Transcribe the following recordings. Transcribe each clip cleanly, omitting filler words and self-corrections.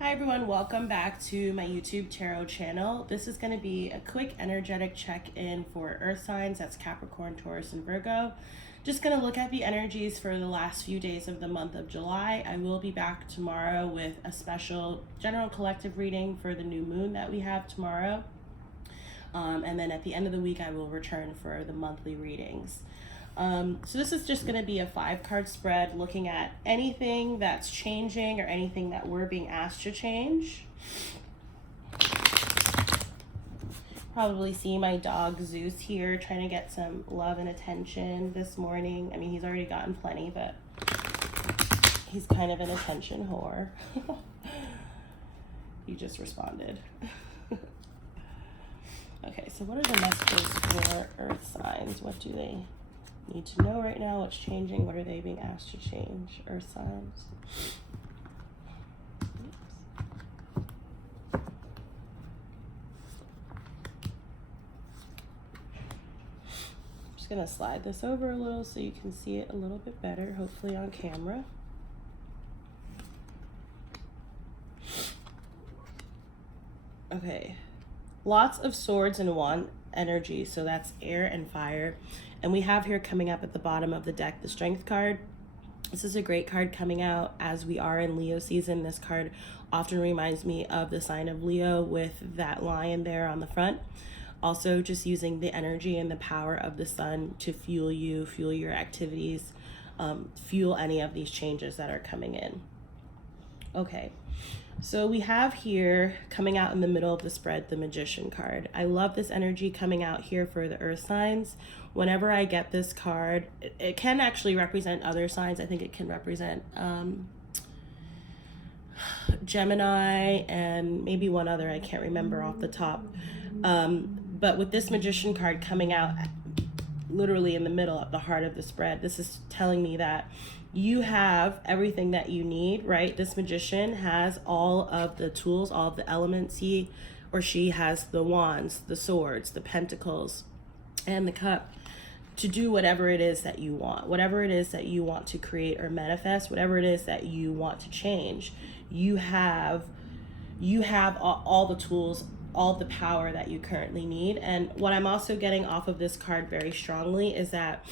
Hi everyone, welcome back to my YouTube tarot channel. This is going to be a quick energetic check-in for earth signs, that's Capricorn, Taurus, and Virgo. Just going to look at the energies for the last few days of the month of July. I will be back tomorrow with a special general collective reading for the new moon that we have tomorrow. And then at the end of the week, I will return for the monthly readings. So this is just going to be a 5-card spread looking at anything that's changing or anything that we're being asked to change. Probably see my dog Zeus here trying to get some love and attention this morning. I mean, he's already gotten plenty, but he's kind of an attention whore. He just responded. Okay, so what are the messages for earth signs? What do they need to know right now? What's changing? What are they being asked to change? Earth signs. I'm just gonna slide this over a little so you can see it a little bit better, hopefully on camera. Okay, lots of swords and wand energy, so that's air and fire. And we have here coming up at the bottom of the deck the Strength card. This is a great card coming out as we are in Leo season. This card often reminds me of the sign of Leo with that lion there on the front. Also just using the energy and the power of the sun to fuel you, fuel your activities, fuel any of these changes that are coming in. Okay. So we have here coming out in the middle of the spread, the Magician card. I love this energy coming out here for the earth signs. Whenever I get this card, it can actually represent other signs. I think it can represent Gemini and maybe one other, I can't remember off the top. But with this Magician card coming out literally in the middle, at the heart of the spread, this is telling me that you have everything that you need, right? This magician has all of the tools, all of the elements. He or she has the wands, the swords, the pentacles, and the cup to do whatever it is that you want, whatever it is that you want to create or manifest, whatever it is that you want to change. You have all the tools, all the power that you currently need. And what I'm also getting off of this card very strongly is that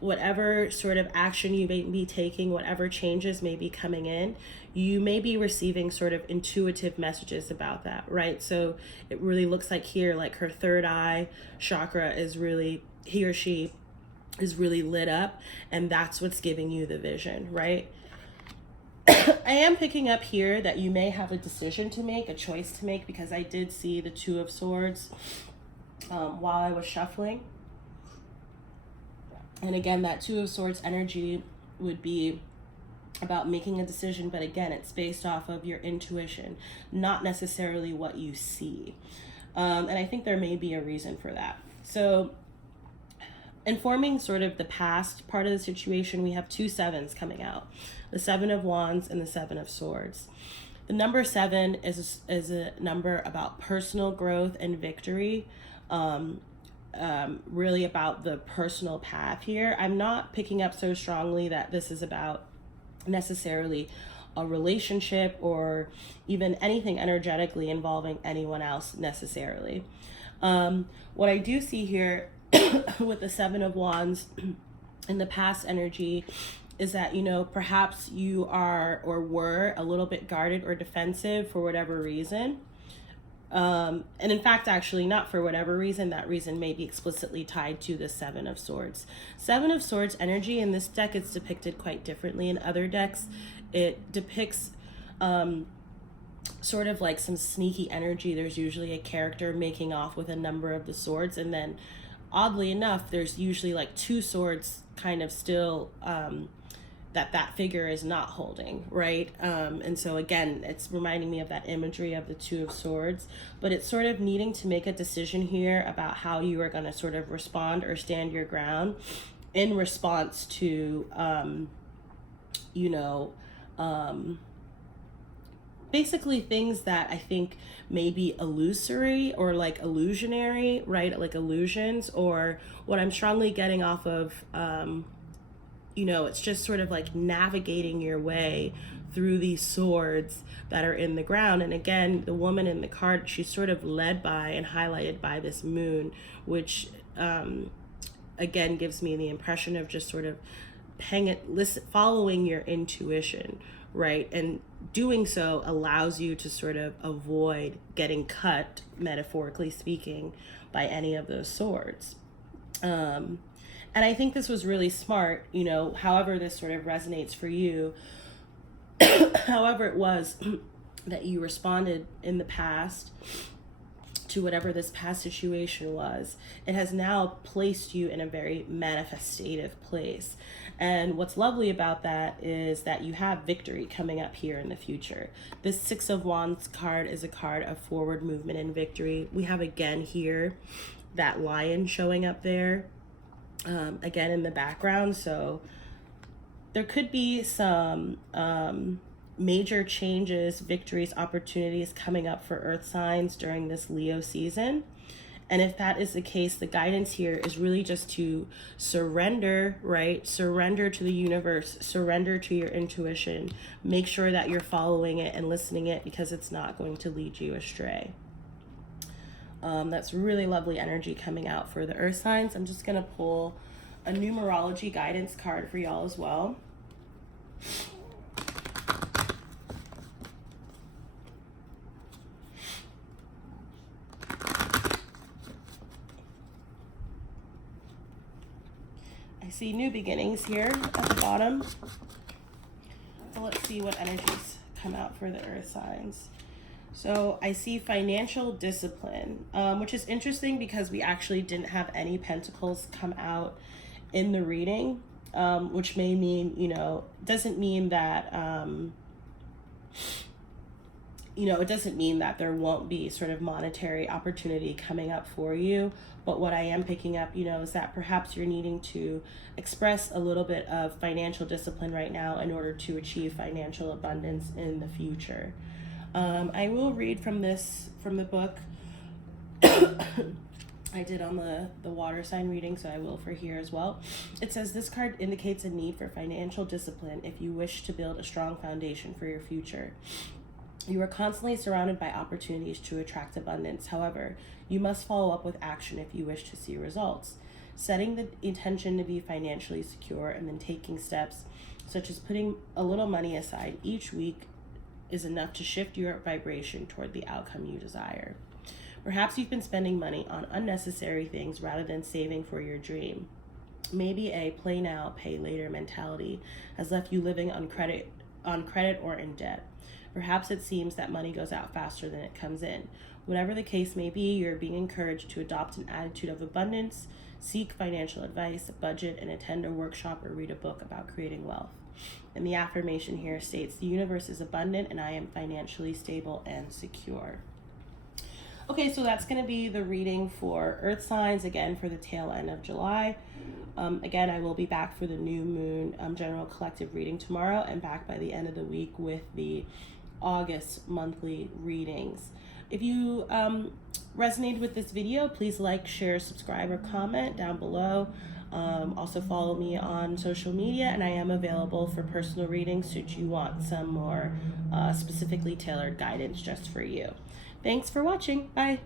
whatever sort of action you may be taking, whatever changes may be coming in, you may be receiving sort of intuitive messages about that, right? So it really looks like here, like her third eye chakra is really, he or she is really lit up, and that's what's giving you the vision, right? I am picking up here that you may have a decision to make, a choice to make, because I did see the Two of Swords while I was shuffling. And again, that Two of Swords energy would be about making a decision, but again, it's based off of your intuition, not necessarily what you see. And I think there may be a reason for that. So informing sort of the past part of the situation, we have two sevens coming out, the Seven of Wands and the Seven of Swords. The number 7 is a number about personal growth and victory. Really about the personal path here. I'm not picking up so strongly that this is about necessarily a relationship or even anything energetically involving anyone else necessarily. What I do see here with the Seven of Wands in the past energy is that, you know, perhaps you are or were a little bit guarded or defensive for whatever reason. And in fact, actually not for whatever reason, that reason may be explicitly tied to the Seven of Swords. Seven of Swords energy in this deck is depicted quite differently. In other decks, it depicts sort of like some sneaky energy. There's usually a character making off with a number of the swords, and then oddly enough, there's usually like 2 swords kind of still that figure is not holding, right? And so again, it's reminding me of that imagery of the Two of Swords, but it's sort of needing to make a decision here about how you are going to sort of respond or stand your ground in response to, basically things that I think may be illusory or like illusionary, right? Like illusions, or what I'm strongly getting off of, it's just sort of like navigating your way through these swords that are in the ground. And again, the woman in the card, she's sort of led by and highlighted by this moon, which again gives me the impression of just sort of following your intuition, right? And doing so allows you to sort of avoid getting cut, metaphorically speaking, by any of those swords. And I think this was really smart, you know, however this sort of resonates for you, however it was that you responded in the past to whatever this past situation was, it has now placed you in a very manifestative place. And what's lovely about that is that you have victory coming up here in the future. This Six of Wands card is a card of forward movement and victory. We have again here that lion showing up there, again in the background. So there could be some major changes, victories, opportunities coming up for earth signs during this Leo season. And if that is the case, the guidance here is really just to surrender, right? Surrender to the universe, surrender to your intuition. Make sure that you're following it and listening it, because it's not going to lead you astray. That's really lovely energy coming out for the earth signs. I'm just going to pull a numerology guidance card for y'all as well. I see new beginnings here at the bottom. So let's see what energies come out for the earth signs. So I see financial discipline, which is interesting because we actually didn't have any pentacles come out in the reading, which may mean, you know, doesn't mean that, you know, it doesn't mean that there won't be sort of monetary opportunity coming up for you. But what I am picking up, you know, is that perhaps you're needing to express a little bit of financial discipline right now in order to achieve financial abundance in the future. I will read from the book I did on the water sign reading, so I will for here as well. It says, this card indicates a need for financial discipline if you wish to build a strong foundation for your future. You are constantly surrounded by opportunities to attract abundance. However, you must follow up with action if you wish to see results. Setting the intention to be financially secure and then taking steps, such as putting a little money aside each week, is enough to shift your vibration toward the outcome you desire. Perhaps you've been spending money on unnecessary things rather than saving for your dream. Maybe a play now, pay later mentality has left you living on credit or in debt. Perhaps it seems that money goes out faster than it comes in. Whatever the case may be, you're being encouraged to adopt an attitude of abundance, seek financial advice, budget, and attend a workshop or read a book about creating wealth. And the affirmation here states, the universe is abundant and I am financially stable and secure. Okay, so that's going to be the reading for earth signs, again, for the tail end of July. Again, I will be back for the new moon general collective reading tomorrow, and back by the end of the week with the August monthly readings. If you resonated with this video, please like, share, subscribe, or comment down below. Also follow me on social media, and I am available for personal readings should you want some more specifically tailored guidance just for you. Thanks for watching. Bye.